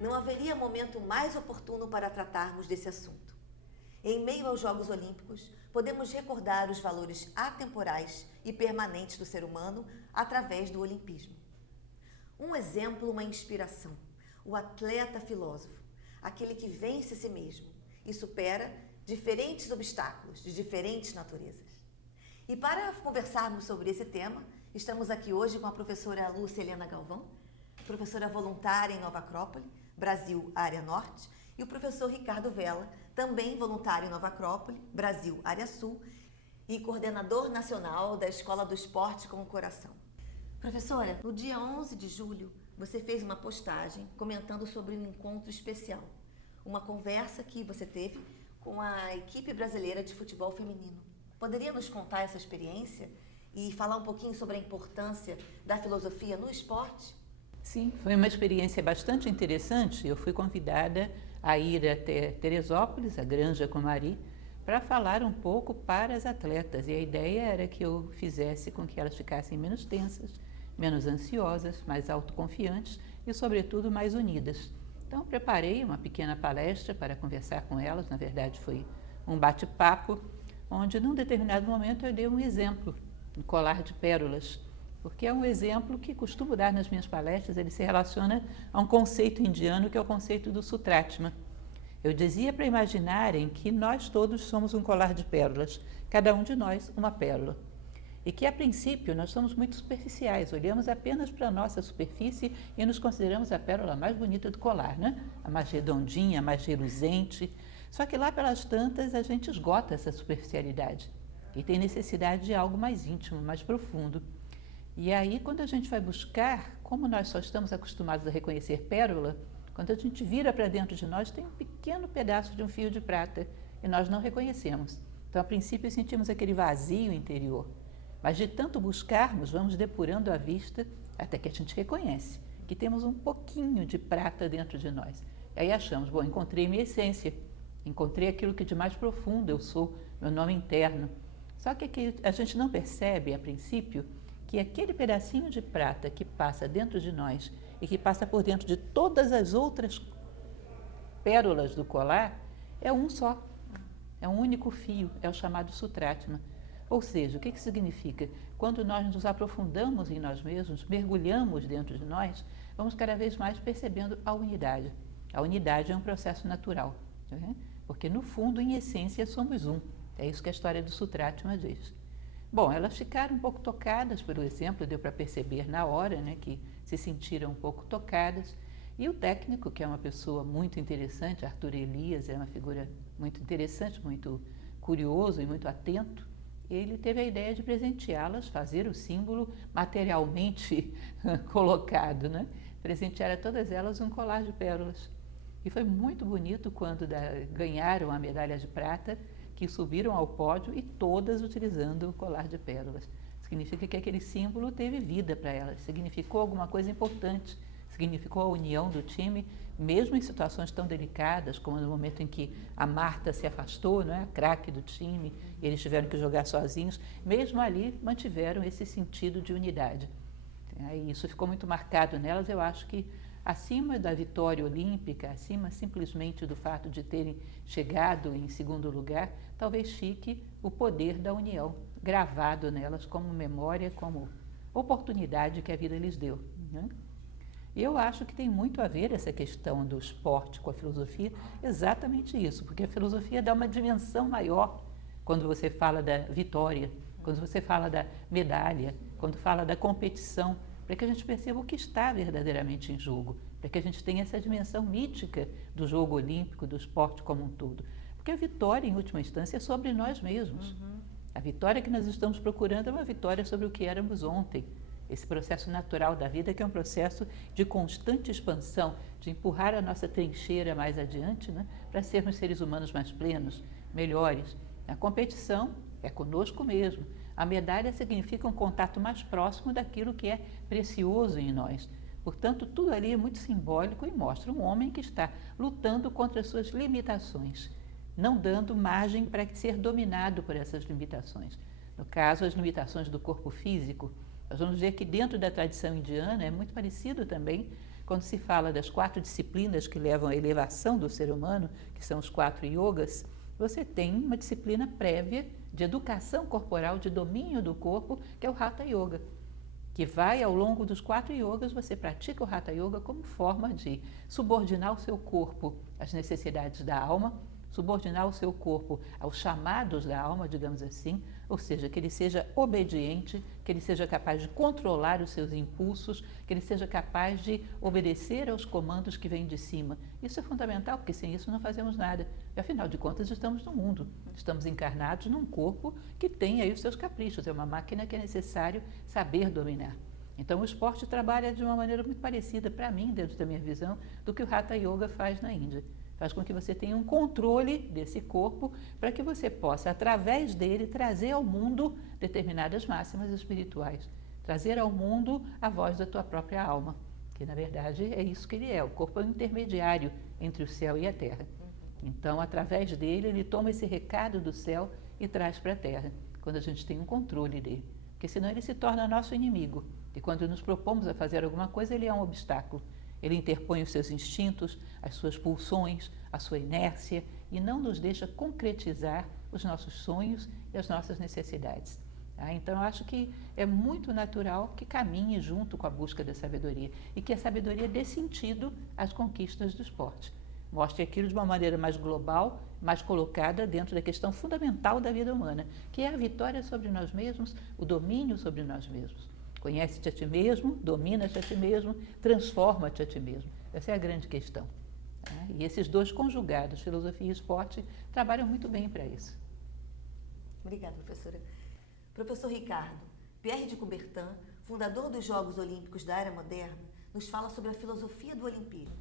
não haveria momento mais oportuno para tratarmos desse assunto. Em meio aos Jogos Olímpicos, podemos recordar os valores atemporais e permanentes do ser humano através do olimpismo. Um exemplo, uma inspiração, o atleta filósofo, aquele que vence a si mesmo e supera diferentes obstáculos de diferentes naturezas. E para conversarmos sobre esse tema, estamos aqui hoje com a professora Lúcia Helena Galvão, professora voluntária em Nova Acrópole, Brasil, Área Norte, e o professor Ricardo Vela, também voluntário em Nova Acrópole, Brasil, Área Sul, e coordenador nacional da Escola do Esporte com o Coração. Professora, no dia 11 de julho, você fez uma postagem comentando sobre um encontro especial, uma conversa que você teve com a equipe brasileira de futebol feminino. Poderia nos contar essa experiência e falar um pouquinho sobre a importância da filosofia no esporte? Sim, foi uma experiência bastante interessante. Eu fui convidada a ir até Teresópolis, a Granja Comari, para falar um pouco para as atletas. E a ideia era que eu fizesse com que elas ficassem menos tensas, menos ansiosas, mais autoconfiantes e, sobretudo, mais unidas. Então, preparei uma pequena palestra para conversar com elas. Na verdade, foi um bate-papo, onde, num determinado momento, eu dei um exemplo, um colar de pérolas, porque é um exemplo que costumo dar nas minhas palestras. Ele se relaciona a um conceito indiano, que é o conceito do Sutratma. Eu dizia para imaginarem que nós todos somos um colar de pérolas, cada um de nós uma pérola. E que, a princípio, nós somos muito superficiais, olhamos apenas para a nossa superfície e nos consideramos a pérola mais bonita do colar, né? A mais redondinha, a mais reluzente. Só que lá pelas tantas a gente esgota essa superficialidade e tem necessidade de algo mais íntimo, mais profundo. E aí, quando a gente vai buscar, como nós só estamos acostumados a reconhecer pérola, quando a gente vira para dentro de nós, tem um pequeno pedaço de um fio de prata e nós não reconhecemos. Então, a princípio, sentimos aquele vazio interior. Mas de tanto buscarmos, vamos depurando a vista até que a gente reconhece que temos um pouquinho de prata dentro de nós. E aí achamos, bom, encontrei minha essência, encontrei aquilo que de mais profundo eu sou, meu nome interno. Só que aqui a gente não percebe, a princípio, que aquele pedacinho de prata que passa dentro de nós e que passa por dentro de todas as outras pérolas do colar é um só, é um único fio, é o chamado Sutratma. Ou seja, o que significa? Quando nós nos aprofundamos em nós mesmos, mergulhamos dentro de nós, vamos cada vez mais percebendo a unidade. A unidade é um processo natural, né? Porque no fundo, em essência, somos um. É isso que a história do Sutratma diz. Bom, elas ficaram um pouco tocadas pelo exemplo, deu para perceber na hora, né, que se sentiram um pouco tocadas. E o técnico, que é uma pessoa muito interessante, Arthur Elias, é uma figura muito interessante, muito curioso e muito atento, ele teve a ideia de presenteá-las, fazer o símbolo materialmente colocado, né? Presentear a todas elas um colar de pérolas. E foi muito bonito quando ganharam a medalha de prata, que subiram ao pódio e todas utilizando o colar de pérolas. Significa que aquele símbolo teve vida para elas, significou alguma coisa importante, significou a união do time, mesmo em situações tão delicadas, como no momento em que a Marta se afastou, não é? A craque do time, e eles tiveram que jogar sozinhos, mesmo ali mantiveram esse sentido de unidade. E isso ficou muito marcado nelas. Eu acho que acima da vitória olímpica, acima simplesmente do fato de terem chegado em segundo lugar, talvez fique o poder da união, gravado nelas como memória, como oportunidade que a vida lhes deu, né? E eu acho que tem muito a ver essa questão do esporte com a filosofia, exatamente isso, porque a filosofia dá uma dimensão maior quando você fala da vitória, quando você fala da medalha, quando fala da competição, para que a gente perceba o que está verdadeiramente em jogo, para que a gente tenha essa dimensão mítica do jogo olímpico, do esporte como um todo. Porque a vitória, em última instância, é sobre nós mesmos. A vitória que nós estamos procurando é uma vitória sobre o que éramos ontem. Esse processo natural da vida, que é um processo de constante expansão, de empurrar a nossa trincheira mais adiante, né, para sermos seres humanos mais plenos, melhores. A competição é conosco mesmo. A medalha significa um contato mais próximo daquilo que é precioso em nós. Portanto, tudo ali é muito simbólico e mostra um homem que está lutando contra as suas limitações, não dando margem para ser dominado por essas limitações. No caso, as limitações do corpo físico. Nós vamos ver que dentro da tradição indiana é muito parecido também quando se fala das 4 disciplinas que levam à elevação do ser humano, que são os 4 yogas, você tem uma disciplina prévia de educação corporal, de domínio do corpo, que é o Hatha Yoga, que vai ao longo dos 4 yogas, você pratica o Hatha Yoga como forma de subordinar o seu corpo às necessidades da alma, subordinar o seu corpo aos chamados da alma, digamos assim, ou seja, que ele seja obediente, que ele seja capaz de controlar os seus impulsos, que ele seja capaz de obedecer aos comandos que vêm de cima. Isso é fundamental, porque sem isso não fazemos nada. E, afinal de contas, estamos no mundo, estamos encarnados num corpo que tem aí os seus caprichos, é uma máquina que é necessário saber dominar. Então, o esporte trabalha de uma maneira muito parecida, para mim, dentro da minha visão, do que o Hatha Yoga faz na Índia. Faz com que você tenha um controle desse corpo para que você possa, através dele, trazer ao mundo determinadas máximas espirituais. Trazer ao mundo a voz da tua própria alma, que na verdade é isso que ele é. O corpo é um intermediário entre o céu e a terra. Então, através dele, ele toma esse recado do céu e traz para a terra, quando a gente tem um controle dele. Porque senão ele se torna nosso inimigo. E quando nos propomos a fazer alguma coisa, ele é um obstáculo. Ele interpõe os seus instintos, as suas pulsões, a sua inércia e não nos deixa concretizar os nossos sonhos e as nossas necessidades. Então, eu acho que é muito natural que caminhe junto com a busca da sabedoria e que a sabedoria dê sentido às conquistas do esporte. Mostre aquilo de uma maneira mais global, mais colocada dentro da questão fundamental da vida humana, que é a vitória sobre nós mesmos, o domínio sobre nós mesmos. Conhece-te a ti mesmo, domina-te a ti mesmo, transforma-te a ti mesmo. Essa é a grande questão. E esses dois conjugados, filosofia e esporte, trabalham muito bem para isso. Obrigada, professora. Professor Ricardo, Pierre de Coubertin, fundador dos Jogos Olímpicos da Era Moderna, nos fala sobre a filosofia do olimpismo.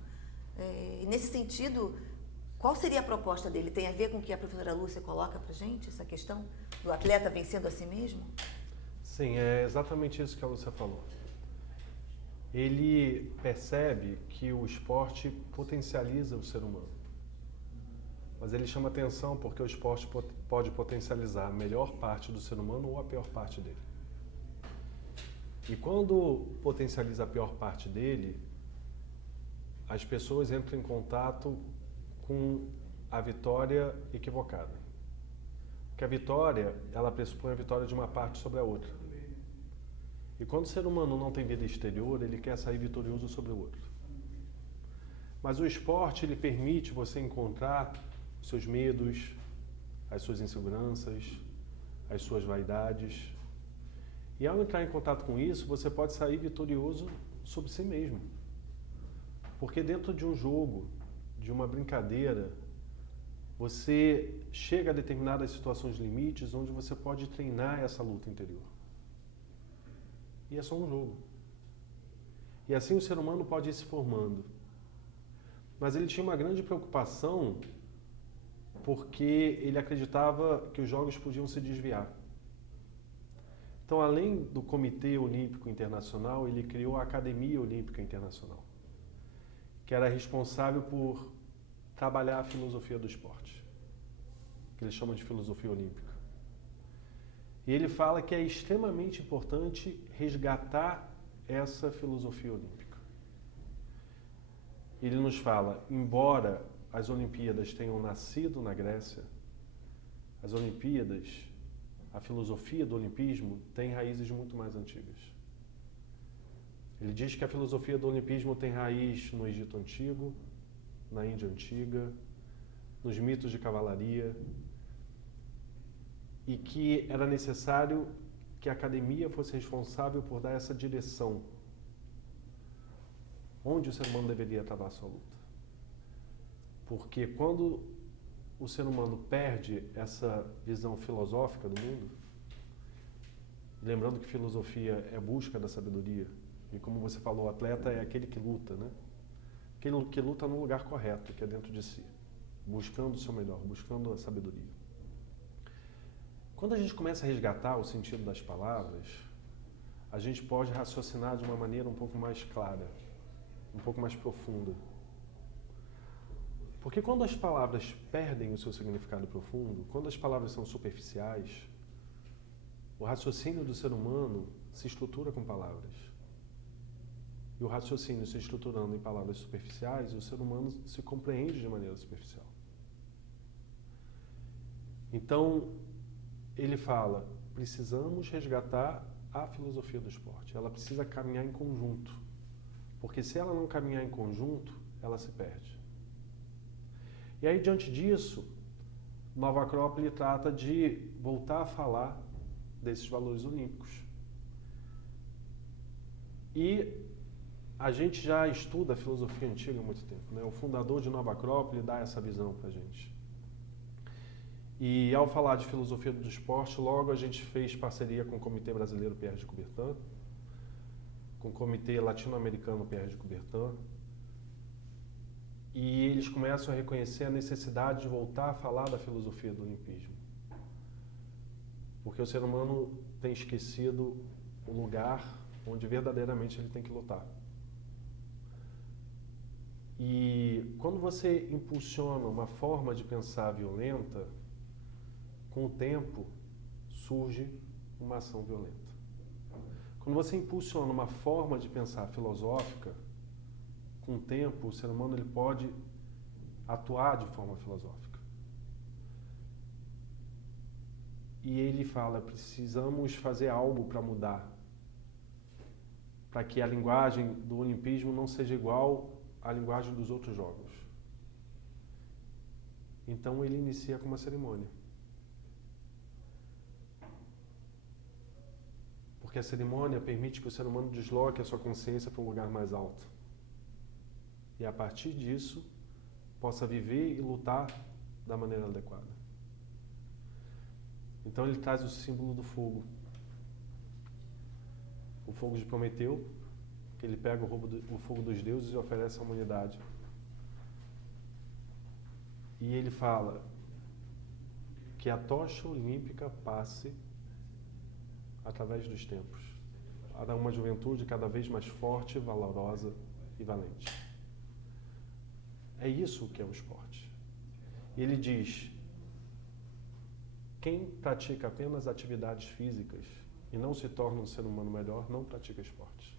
E nesse sentido, qual seria a proposta dele? Tem a ver com o que a professora Lúcia coloca para a gente, essa questão do atleta vencendo a si mesmo? Sim, é exatamente isso que a Lúcia falou. Ele percebe que o esporte potencializa o ser humano. Mas ele chama atenção porque o esporte pode potencializar a melhor parte do ser humano ou a pior parte dele. E quando potencializa a pior parte dele, as pessoas entram em contato com a vitória equivocada. Porque a vitória, ela pressupõe a vitória de uma parte sobre a outra. E quando o ser humano não tem vida exterior, ele quer sair vitorioso sobre o outro. Mas o esporte, ele permite você encontrar os seus medos, as suas inseguranças, as suas vaidades. E ao entrar em contato com isso, você pode sair vitorioso sobre si mesmo. Porque dentro de um jogo, de uma brincadeira, você chega a determinadas situações limites onde você pode treinar essa luta interior. E é só um jogo. E assim o ser humano pode ir se formando. Mas ele tinha uma grande preocupação porque ele acreditava que os jogos podiam se desviar. Então, além do Comitê Olímpico Internacional, ele criou a Academia Olímpica Internacional, que era responsável por trabalhar a filosofia do esporte, que eles chamam de filosofia olímpica. E ele fala que é extremamente importante resgatar essa filosofia olímpica. Ele nos fala, embora as Olimpíadas tenham nascido na Grécia, as Olimpíadas, a filosofia do olimpismo tem raízes muito mais antigas. Ele diz que a filosofia do olimpismo tem raiz no Egito Antigo, na Índia Antiga, nos mitos de cavalaria, e que era necessário que a academia fosse responsável por dar essa direção, onde o ser humano deveria travar a sua luta. Porque quando o ser humano perde essa visão filosófica do mundo, lembrando que filosofia é busca da sabedoria, e como você falou, o atleta é aquele que luta, né? Aquele que luta no lugar correto, que é dentro de si, buscando o seu melhor, buscando a sabedoria. Quando a gente começa a resgatar o sentido das palavras, a gente pode raciocinar de uma maneira um pouco mais clara, um pouco mais profunda. Porque quando as palavras perdem o seu significado profundo, quando as palavras são superficiais, o raciocínio do ser humano se estrutura com palavras. e o raciocínio se estruturando em palavras superficiais, o ser humano se compreende de maneira superficial. Então, ele fala, precisamos resgatar a filosofia do esporte. Ela precisa caminhar em conjunto, porque se ela não caminhar em conjunto, ela se perde. E aí, diante disso, Nova Acrópole trata de voltar a falar desses valores olímpicos. E a gente já estuda a filosofia antiga há muito tempo, né? O fundador de Nova Acrópole dá essa visão para a gente. E ao falar de filosofia do esporte, logo a gente fez parceria com o Comitê Brasileiro Pierre de Coubertin, com o Comitê Latino-Americano Pierre de Coubertin, e eles começam a reconhecer a necessidade de voltar a falar da filosofia do olimpismo. Porque o ser humano tem esquecido o lugar onde verdadeiramente ele tem que lutar. E quando você impulsiona uma forma de pensar violenta, com o tempo surge uma ação violenta. Quando você impulsiona uma forma de pensar filosófica, com o tempo o ser humano ele pode atuar de forma filosófica. E ele fala, precisamos fazer algo para mudar, para que a linguagem do olimpismo não seja igual à linguagem dos outros jogos. Então ele inicia com uma cerimônia. Porque a cerimônia permite que o ser humano desloque a sua consciência para um lugar mais alto. E a partir disso, possa viver e lutar da maneira adequada. Então ele traz o símbolo do fogo. O fogo de Prometeu, que ele pega o fogo dos deuses e oferece à humanidade. E ele fala que a tocha olímpica passe através dos tempos, para uma juventude cada vez mais forte, valorosa e valente. É isso que é o esporte. E ele diz, quem pratica apenas atividades físicas e não se torna um ser humano melhor, não pratica esporte.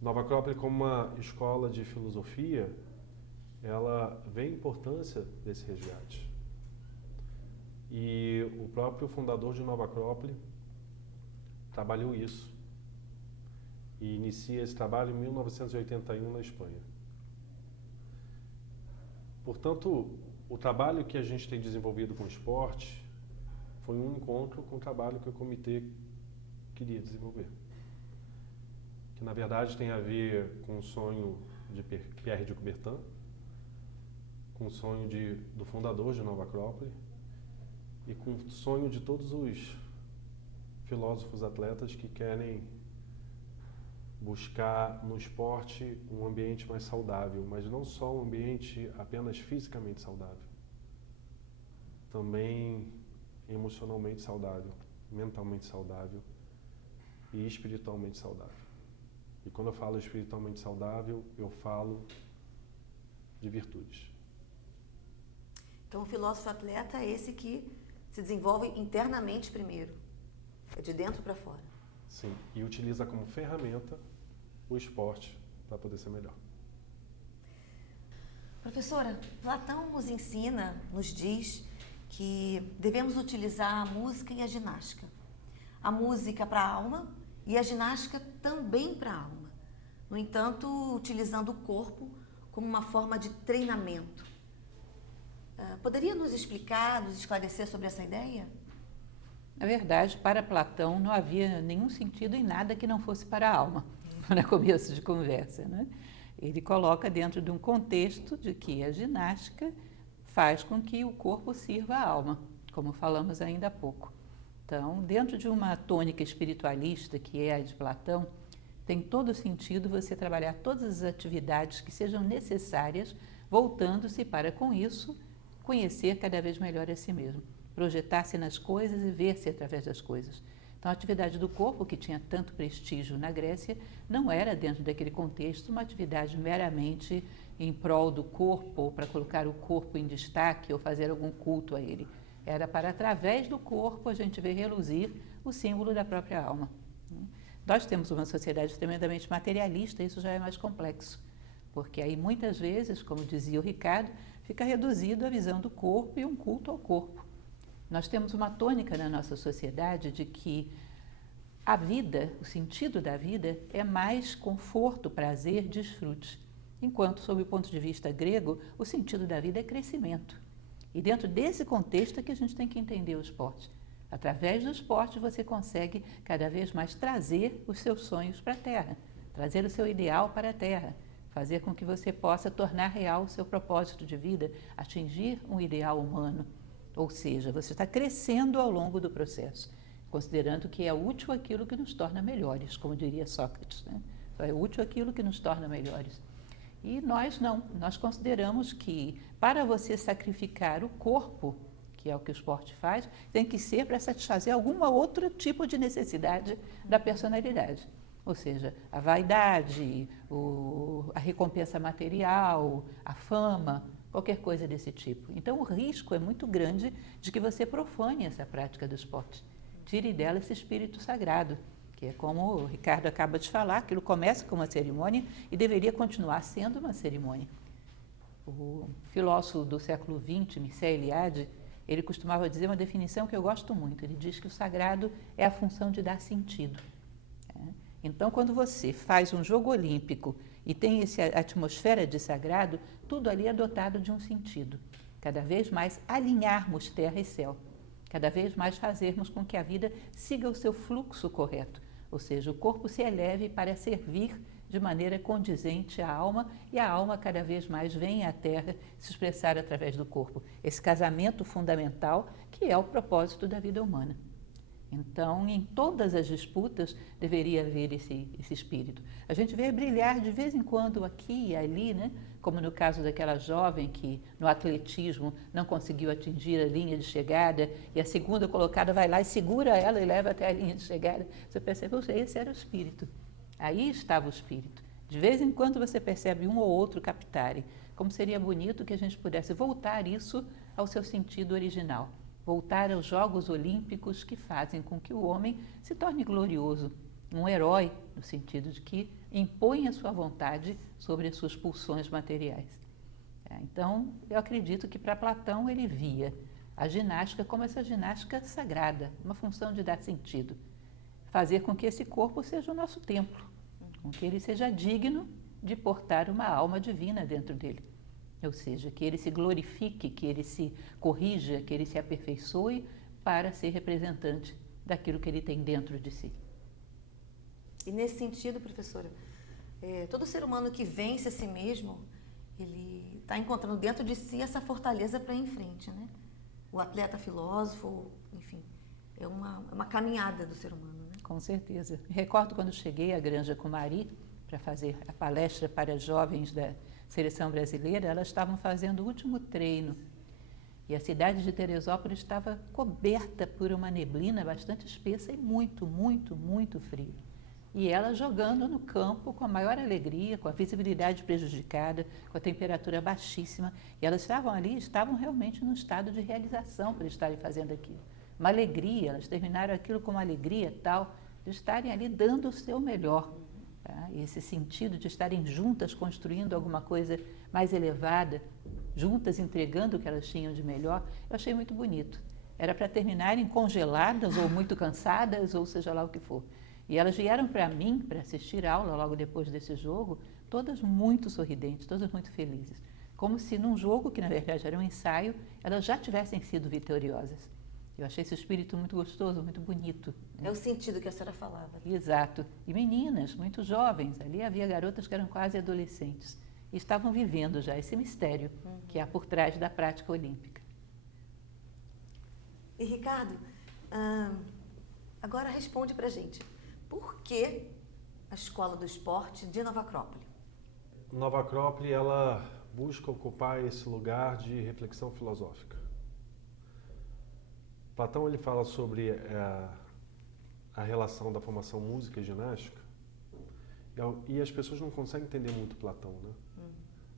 Nova Acrópole, como uma escola de filosofia, ela vê a importância desse resgate. E o próprio fundador de Nova Acrópole trabalhou isso. E inicia esse trabalho em 1981 na Espanha. Portanto, o trabalho que a gente tem desenvolvido com o esporte foi um encontro com o trabalho que o comitê queria desenvolver. Que, na verdade, tem a ver com o sonho de Pierre de Coubertin, com o sonho do fundador de Nova Acrópole e com o sonho de todos os filósofos atletas que querem buscar no esporte um ambiente mais saudável, mas não só um ambiente apenas fisicamente saudável, também emocionalmente saudável, mentalmente saudável e espiritualmente saudável. E quando eu falo espiritualmente saudável, eu falo de virtudes. Então, o filósofo atleta é esse que se desenvolve internamente primeiro, é de dentro para fora. Sim, e utiliza como ferramenta o esporte para poder ser melhor. Professora, Platão nos ensina, nos diz que devemos utilizar a música e a ginástica. A música para a alma e a ginástica também para a alma. No entanto, utilizando o corpo como uma forma de treinamento. Poderia nos explicar, nos esclarecer sobre essa ideia? Na verdade, para Platão não havia nenhum sentido em nada que não fosse para a alma, para começo de conversa, né? Ele coloca dentro de um contexto de que a ginástica faz com que o corpo sirva à alma, como falamos ainda há pouco. Então, dentro de uma tônica espiritualista, que é a de Platão, tem todo sentido você trabalhar todas as atividades que sejam necessárias, voltando-se para, com isso, conhecer cada vez melhor a si mesmo, projetar-se nas coisas e ver-se através das coisas. Então, a atividade do corpo, que tinha tanto prestígio na Grécia, não era, dentro daquele contexto, uma atividade meramente em prol do corpo, ou para colocar o corpo em destaque, ou fazer algum culto a ele. Era para, através do corpo, a gente ver reluzir o símbolo da própria alma. Nós temos uma sociedade tremendamente materialista, isso já é mais complexo, porque aí muitas vezes, como dizia o Ricardo, fica reduzido a visão do corpo e um culto ao corpo. Nós temos uma tônica na nossa sociedade de que a vida, o sentido da vida, é mais conforto, prazer, desfrute. Enquanto, sob o ponto de vista grego, o sentido da vida é crescimento. E dentro desse contexto é que a gente tem que entender o esporte. Através do esporte você consegue cada vez mais trazer os seus sonhos para a Terra, trazer o seu ideal para a Terra, fazer com que você possa tornar real o seu propósito de vida, atingir um ideal humano. Ou seja, você está crescendo ao longo do processo, considerando que é útil aquilo que nos torna melhores, como diria Sócrates, né? É útil aquilo que nos torna melhores. E nós não, nós consideramos que para você sacrificar o corpo, que é o que o esporte faz, tem que ser para satisfazer algum outro tipo de necessidade da personalidade. Ou seja, a vaidade, a recompensa material, a fama, qualquer coisa desse tipo. Então, o risco é muito grande de que você profane essa prática do esporte. Tire dela esse espírito sagrado, que é como o Ricardo acaba de falar, aquilo começa com uma cerimônia e deveria continuar sendo uma cerimônia. O filósofo do século XX, Mircea Eliade, ele costumava dizer uma definição que eu gosto muito. Ele diz que o sagrado é a função de dar sentido. Então, quando você faz um jogo olímpico e tem essa atmosfera de sagrado, tudo ali é dotado de um sentido. Cada vez mais alinharmos terra e céu. Cada vez mais fazermos com que a vida siga o seu fluxo correto. Ou seja, o corpo se eleve para servir de maneira condizente à alma e a alma cada vez mais vem à Terra se expressar através do corpo. Esse casamento fundamental que é o propósito da vida humana. Então, em todas as disputas deveria haver esse espírito. A gente vê brilhar de vez em quando aqui e ali, né? Como no caso daquela jovem que no atletismo não conseguiu atingir a linha de chegada e a segunda colocada vai lá e segura ela e leva até a linha de chegada. Você percebeu que esse era o espírito. Aí estava o espírito. De vez em quando você percebe um ou outro captarem. Como seria bonito que a gente pudesse voltar isso ao seu sentido original. Voltar aos Jogos Olímpicos que fazem com que o homem se torne glorioso. Um herói, no sentido de que impõe a sua vontade sobre as suas pulsões materiais. Então, eu acredito que para Platão ele via a ginástica como essa ginástica sagrada, uma função de dar sentido. Fazer com que esse corpo seja o nosso templo, com que ele seja digno de portar uma alma divina dentro dele. Ou seja, que ele se glorifique, que ele se corrija, que ele se aperfeiçoe para ser representante daquilo que ele tem dentro de si. E nesse sentido, professora, todo ser humano que vence a si mesmo, ele está encontrando dentro de si essa fortaleza para ir em frente, né? O atleta filósofo, enfim, é uma caminhada do ser humano, né? Com certeza. Me recordo quando cheguei à Granja Comari para fazer a palestra para jovens da seleção brasileira, elas estavam fazendo o último treino e a cidade de Teresópolis estava coberta por uma neblina bastante espessa e muito, muito, muito fria. E elas jogando no campo com a maior alegria, com a visibilidade prejudicada, com a temperatura baixíssima. E elas estavam ali, estavam realmente num estado de realização para estarem fazendo aquilo. Uma alegria, elas terminaram aquilo com uma alegria tal, de estarem ali dando o seu melhor. Tá? E esse sentido de estarem juntas, construindo alguma coisa mais elevada, juntas entregando o que elas tinham de melhor, eu achei muito bonito. Era para terminarem congeladas ou muito cansadas, ou seja lá o que for. E elas vieram para mim, para assistir a aula logo depois desse jogo, todas muito sorridentes, todas muito felizes. Como se num jogo, que na verdade era um ensaio, elas já tivessem sido vitoriosas. Eu achei esse espírito muito gostoso, muito bonito. É o sentido que a senhora falava. Exato. E meninas, muito jovens. Ali havia garotas que eram quase adolescentes. E estavam vivendo já esse mistério que há por trás da prática olímpica. E Ricardo, agora responde para a gente. Por que a Escola do Esporte de Nova Acrópole? Nova Acrópole, ela busca ocupar esse lugar de reflexão filosófica. Platão ele fala sobre a relação da formação música e ginástica e as pessoas não conseguem entender muito Platão, né?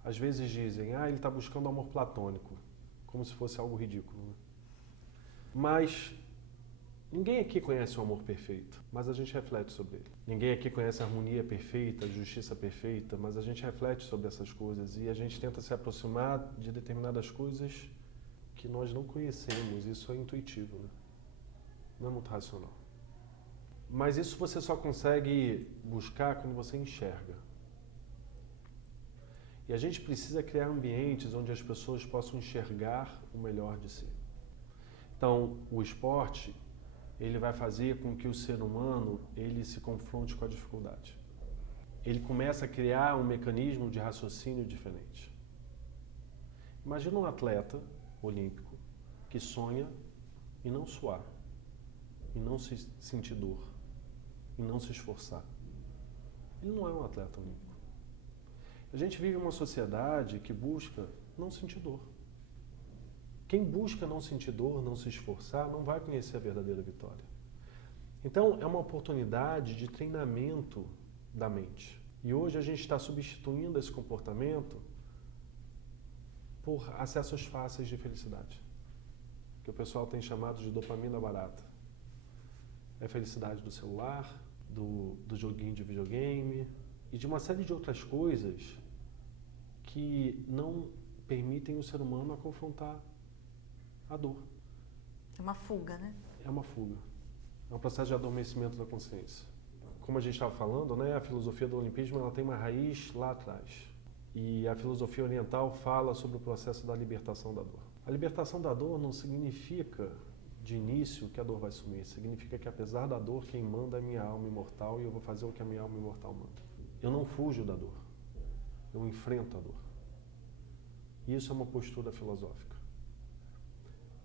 Às vezes dizem, ele está buscando amor platônico, como se fosse algo ridículo, né? Mas Ninguém aqui conhece o amor perfeito, mas a gente reflete sobre ele. Ninguém aqui conhece a harmonia perfeita, a justiça perfeita, mas a gente reflete sobre essas coisas e a gente tenta se aproximar de determinadas coisas que nós não conhecemos. Isso é intuitivo, né? Não é muito racional. Mas isso você só consegue buscar quando você enxerga. E a gente precisa criar ambientes onde as pessoas possam enxergar o melhor de si. Então, o esporte, ele vai fazer com que o ser humano, ele se confronte com a dificuldade. Ele começa a criar um mecanismo de raciocínio diferente. Imagina um atleta olímpico que sonha em não suar, em não se sentir dor, em não se esforçar. Ele não é um atleta olímpico. A gente vive uma sociedade que busca não sentir dor. Quem busca não sentir dor, não se esforçar, não vai conhecer a verdadeira vitória. Então, é uma oportunidade de treinamento da mente. E hoje a gente está substituindo esse comportamento por acessos fáceis de felicidade, que o pessoal tem chamado de dopamina barata. É a felicidade do celular, do joguinho de videogame e de uma série de outras coisas que não permitem o ser humano a confrontar a dor. É uma fuga, né? É uma fuga. É um processo de adormecimento da consciência. Como a gente estava falando, né, a filosofia do olimpismo ela tem uma raiz lá atrás. E a filosofia oriental fala sobre o processo da libertação da dor. A libertação da dor não significa, de início, que a dor vai sumir. Significa que, apesar da dor, quem manda é minha alma imortal e eu vou fazer o que a minha alma imortal manda. Eu não fujo da dor. Eu enfrento a dor. E isso é uma postura filosófica.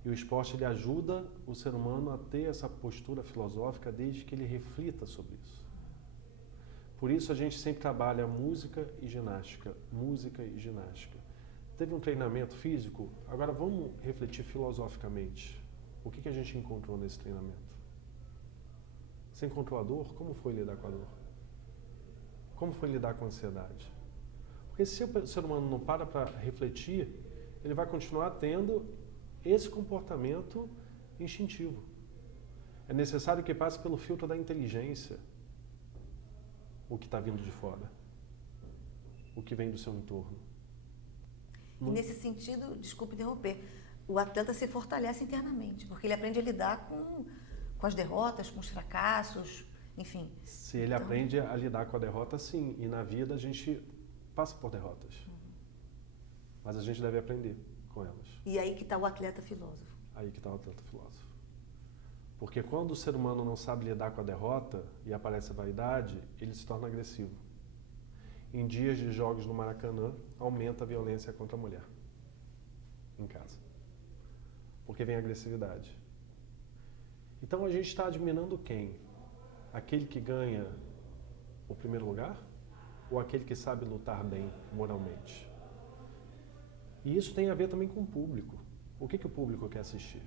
E o esporte ele ajuda o ser humano a ter essa postura filosófica desde que ele reflita sobre isso. Por isso a gente sempre trabalha música e ginástica, música e ginástica. Teve um treinamento físico, agora vamos refletir filosoficamente. O que a gente encontrou nesse treinamento? Você encontrou a dor? Como foi lidar com a dor? Como foi lidar com a ansiedade? Porque se o ser humano não para refletir, ele vai continuar tendo esse comportamento instintivo. É necessário que passe pelo filtro da inteligência o que está vindo de fora, o que vem do seu entorno. E nesse sentido, desculpe interromper, o atleta se fortalece internamente, porque ele aprende a lidar com as derrotas, com os fracassos, enfim. Se ele aprende a lidar com a derrota, sim. E na vida a gente passa por derrotas. Mas a gente deve aprender com elas. E aí que está o atleta filósofo. Aí que está o atleta filósofo. Porque quando o ser humano não sabe lidar com a derrota e aparece a vaidade, ele se torna agressivo. Em dias de jogos no Maracanã, aumenta a violência contra a mulher. Em casa. Porque vem a agressividade. Então a gente está admirando quem? Aquele que ganha o primeiro lugar? Ou aquele que sabe lutar bem moralmente? E isso tem a ver também com o público. O que o público quer assistir?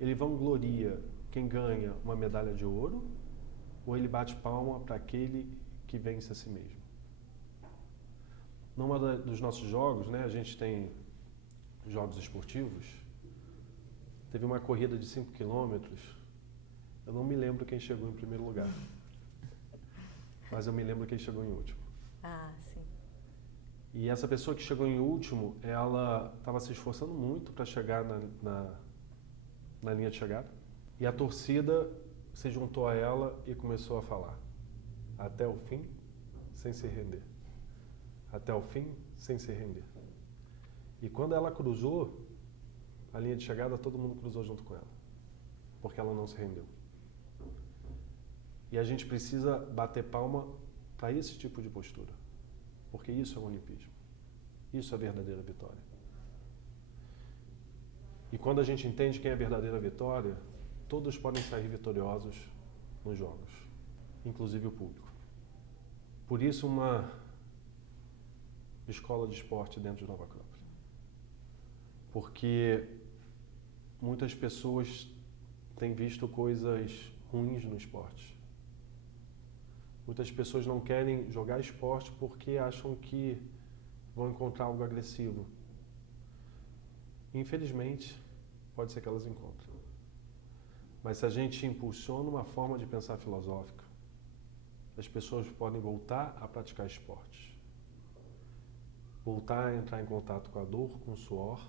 Ele vangloria quem ganha uma medalha de ouro ou ele bate palma para aquele que vence a si mesmo? Numa dos nossos jogos, né, a gente tem jogos esportivos, teve uma corrida de 5 quilômetros, eu não me lembro quem chegou em primeiro lugar, mas eu me lembro quem chegou em último. Ah, sim. E essa pessoa que chegou em último, ela estava se esforçando muito para chegar na linha de chegada. E a torcida se juntou a ela e começou a falar. Até o fim, sem se render. Até o fim, sem se render. E quando ela cruzou a linha de chegada, todo mundo cruzou junto com ela. Porque ela não se rendeu. E a gente precisa bater palma para esse tipo de postura. Porque isso é o olimpismo. Isso é a verdadeira vitória. E quando a gente entende quem é a verdadeira vitória, todos podem sair vitoriosos nos jogos, inclusive o público. Por isso, uma escola de esporte dentro de Nova Acrópole. Porque muitas pessoas têm visto coisas ruins no esporte. Muitas pessoas não querem jogar esporte porque acham que vão encontrar algo agressivo. Infelizmente, pode ser que elas encontrem. Mas se a gente impulsiona uma forma de pensar filosófica, as pessoas podem voltar a praticar esportes, voltar a entrar em contato com a dor, com o suor,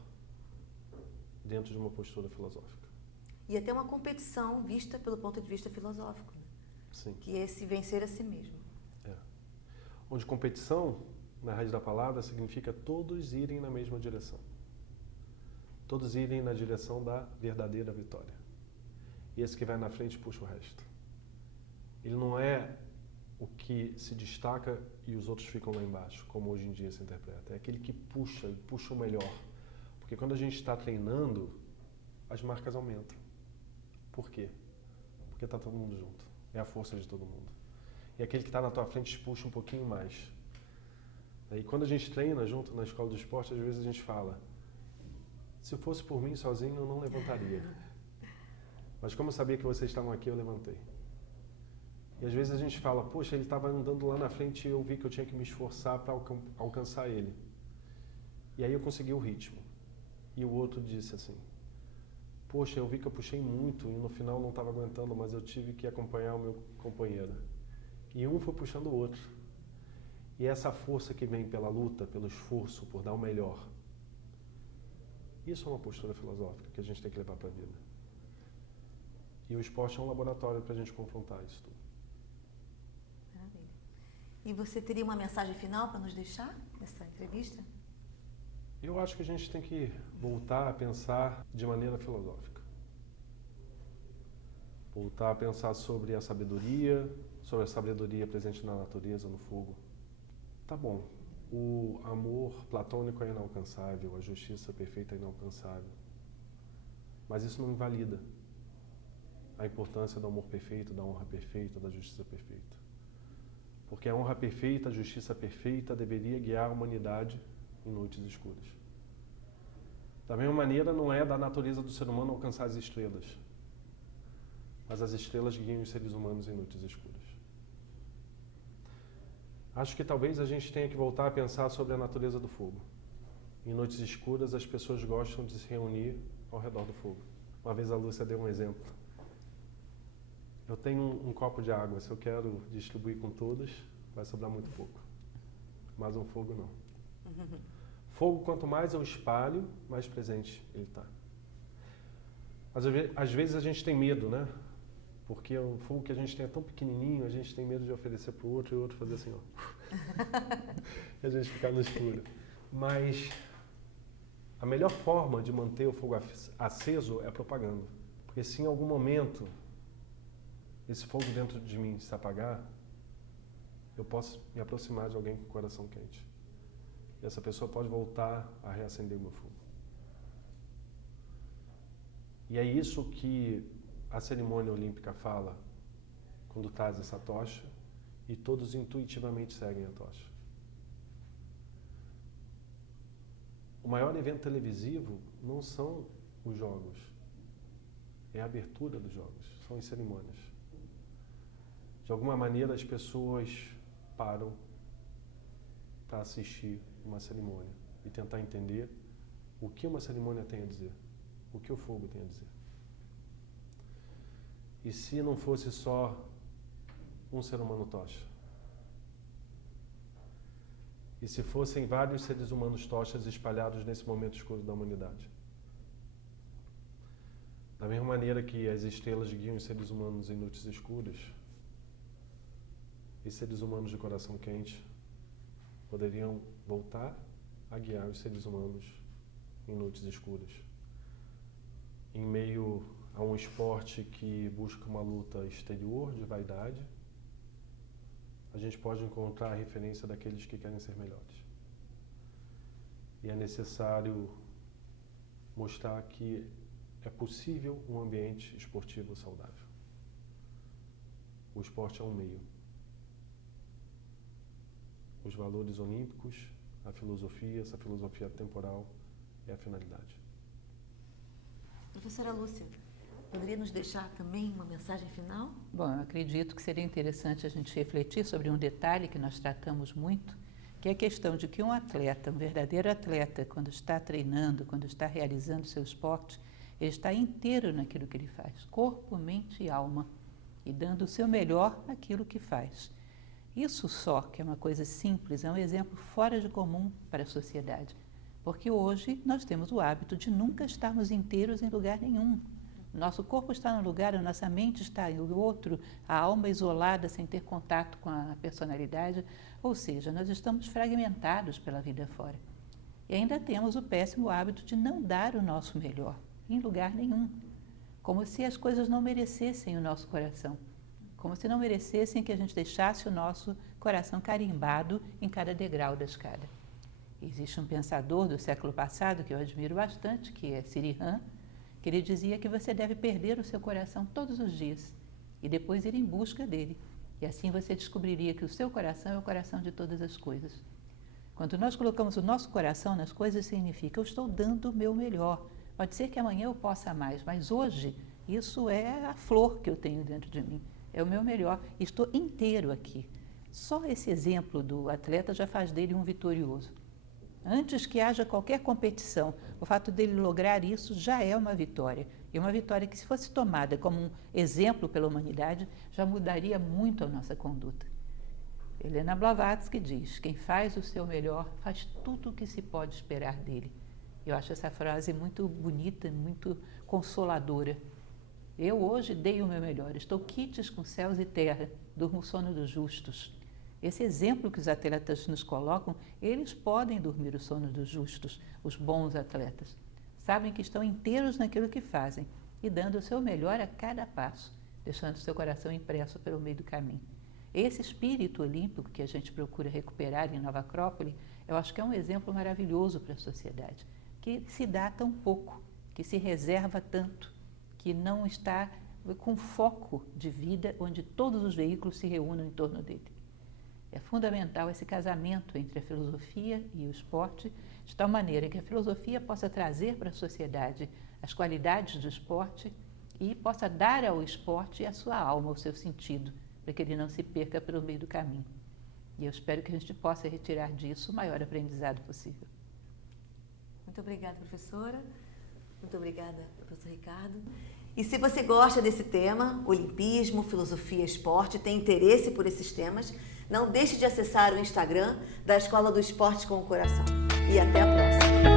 dentro de uma postura filosófica. E até uma competição vista pelo ponto de vista filosófico, né? Sim. Que é esse vencer a si mesmo. É. Onde competição, na raiz da palavra, significa todos irem na mesma direção. Todos irem na direção da verdadeira vitória. E esse que vai na frente puxa o resto. Ele não é o que se destaca e os outros ficam lá embaixo, como hoje em dia se interpreta. É aquele que puxa, e puxa o melhor. Porque quando a gente está treinando, as marcas aumentam. Por quê? Porque está todo mundo junto. É a força de todo mundo. E aquele que está na tua frente te puxa um pouquinho mais. E quando a gente treina junto na escola do esporte, às vezes a gente fala, se fosse por mim sozinho, eu não levantaria. Mas como eu sabia que vocês estavam aqui, eu levantei. E às vezes a gente fala, poxa, ele estava andando lá na frente e eu vi que eu tinha que me esforçar para alcançar ele. E aí eu consegui o ritmo. E o outro disse assim, poxa, eu vi que eu puxei muito e no final não estava aguentando, mas eu tive que acompanhar o meu companheiro. E um foi puxando o outro. E essa força que vem pela luta, pelo esforço, por dar o melhor, isso é uma postura filosófica que a gente tem que levar para a vida. E o esporte é um laboratório para a gente confrontar isso tudo. Maravilha. E você teria uma mensagem final para nos deixar nessa entrevista? Eu acho que a gente tem que voltar a pensar de maneira filosófica. Voltar a pensar sobre a sabedoria presente na natureza, no fogo. Tá bom, o amor platônico é inalcançável, a justiça perfeita é inalcançável. Mas isso não invalida a importância do amor perfeito, da honra perfeita, da justiça perfeita. Porque a honra perfeita, a justiça perfeita deveria guiar a humanidade em noites escuras. Da mesma maneira, não é da natureza do ser humano alcançar as estrelas, mas as estrelas guiam os seres humanos em noites escuras. Acho que talvez a gente tenha que voltar a pensar sobre a natureza do fogo. Em noites escuras, as pessoas gostam de se reunir ao redor do fogo. Uma vez a Lúcia deu um exemplo. Eu tenho um copo de água, se eu quero distribuir com todos, vai sobrar muito pouco. Mas um fogo não. Fogo, quanto mais eu espalho, mais presente ele está. Às vezes a gente tem medo, né? Porque o fogo que a gente tem é tão pequenininho, a gente tem medo de oferecer para o outro e o outro fazer assim, ó. E a gente ficar no escuro. Mas a melhor forma de manter o fogo aceso é propagando. Porque se em algum momento esse fogo dentro de mim se apagar, eu posso me aproximar de alguém com o coração quente. E essa pessoa pode voltar a reacender o meu fogo. E é isso que a cerimônia olímpica fala quando traz essa tocha e todos intuitivamente seguem a tocha. O maior evento televisivo não são os jogos, é a abertura dos jogos, são as cerimônias. De alguma maneira as pessoas param para assistir uma cerimônia e tentar entender o que uma cerimônia tem a dizer, o que o fogo tem a dizer. E se não fosse só um ser humano tocha? E se fossem vários seres humanos tochas espalhados nesse momento escuro da humanidade? Da mesma maneira que as estrelas guiam os seres humanos em noites escuras, e seres humanos de coração quente poderiam voltar a guiar os seres humanos em noites escuras. Em meio a um esporte que busca uma luta exterior de vaidade, a gente pode encontrar a referência daqueles que querem ser melhores. E é necessário mostrar que é possível um ambiente esportivo saudável. O esporte é um meio. Os valores olímpicos, a filosofia, essa filosofia temporal é a finalidade. Professora Lúcia, poderia nos deixar também uma mensagem final? Bom, eu acredito que seria interessante a gente refletir sobre um detalhe que nós tratamos muito, que é a questão de que um atleta, um verdadeiro atleta, quando está treinando, quando está realizando seu esporte, ele está inteiro naquilo que ele faz, corpo, mente e alma, e dando o seu melhor naquilo que faz. Isso só, que é uma coisa simples, é um exemplo fora de comum para a sociedade, porque hoje nós temos o hábito de nunca estarmos inteiros em lugar nenhum. Nosso corpo está num lugar, a nossa mente está em outro, a alma isolada, sem ter contato com a personalidade, ou seja, nós estamos fragmentados pela vida fora. E ainda temos o péssimo hábito de não dar o nosso melhor, em lugar nenhum, como se as coisas não merecessem o nosso coração, como se não merecessem que a gente deixasse o nosso coração carimbado em cada degrau da escada. Existe um pensador do século passado, que eu admiro bastante, que é Sirihan, que ele dizia que você deve perder o seu coração todos os dias e depois ir em busca dele. E assim você descobriria que o seu coração é o coração de todas as coisas. Quando nós colocamos o nosso coração nas coisas, significa eu estou dando o meu melhor. Pode ser que amanhã eu possa mais, mas hoje isso é a flor que eu tenho dentro de mim. É o meu melhor. Estou inteiro aqui. Só esse exemplo do atleta já faz dele um vitorioso. Antes que haja qualquer competição, o fato dele lograr isso já é uma vitória. E uma vitória que, se fosse tomada como um exemplo pela humanidade, já mudaria muito a nossa conduta. Helena Blavatsky diz: quem faz o seu melhor faz tudo o que se pode esperar dele. Eu acho essa frase muito bonita, muito consoladora. Eu hoje dei o meu melhor, estou quites com céus e terra, durmo o sono dos justos. Esse exemplo que os atletas nos colocam, eles podem dormir o sono dos justos, os bons atletas. Sabem que estão inteiros naquilo que fazem e dando o seu melhor a cada passo, deixando o seu coração impresso pelo meio do caminho. Esse espírito olímpico que a gente procura recuperar em Nova Acrópole, eu acho que é um exemplo maravilhoso para a sociedade, que se dá tão pouco, que se reserva tanto, que não está com foco de vida onde todos os veículos se reúnam em torno dele. É fundamental esse casamento entre a filosofia e o esporte, de tal maneira que a filosofia possa trazer para a sociedade as qualidades do esporte e possa dar ao esporte a sua alma, o seu sentido, para que ele não se perca pelo meio do caminho. E eu espero que a gente possa retirar disso o maior aprendizado possível. Muito obrigada, professora. Muito obrigada, professor Ricardo. E se você gosta desse tema, olimpismo, filosofia, esporte, tem interesse por esses temas, não deixe de acessar o Instagram da Escola do Esporte com o Coração. E até a próxima!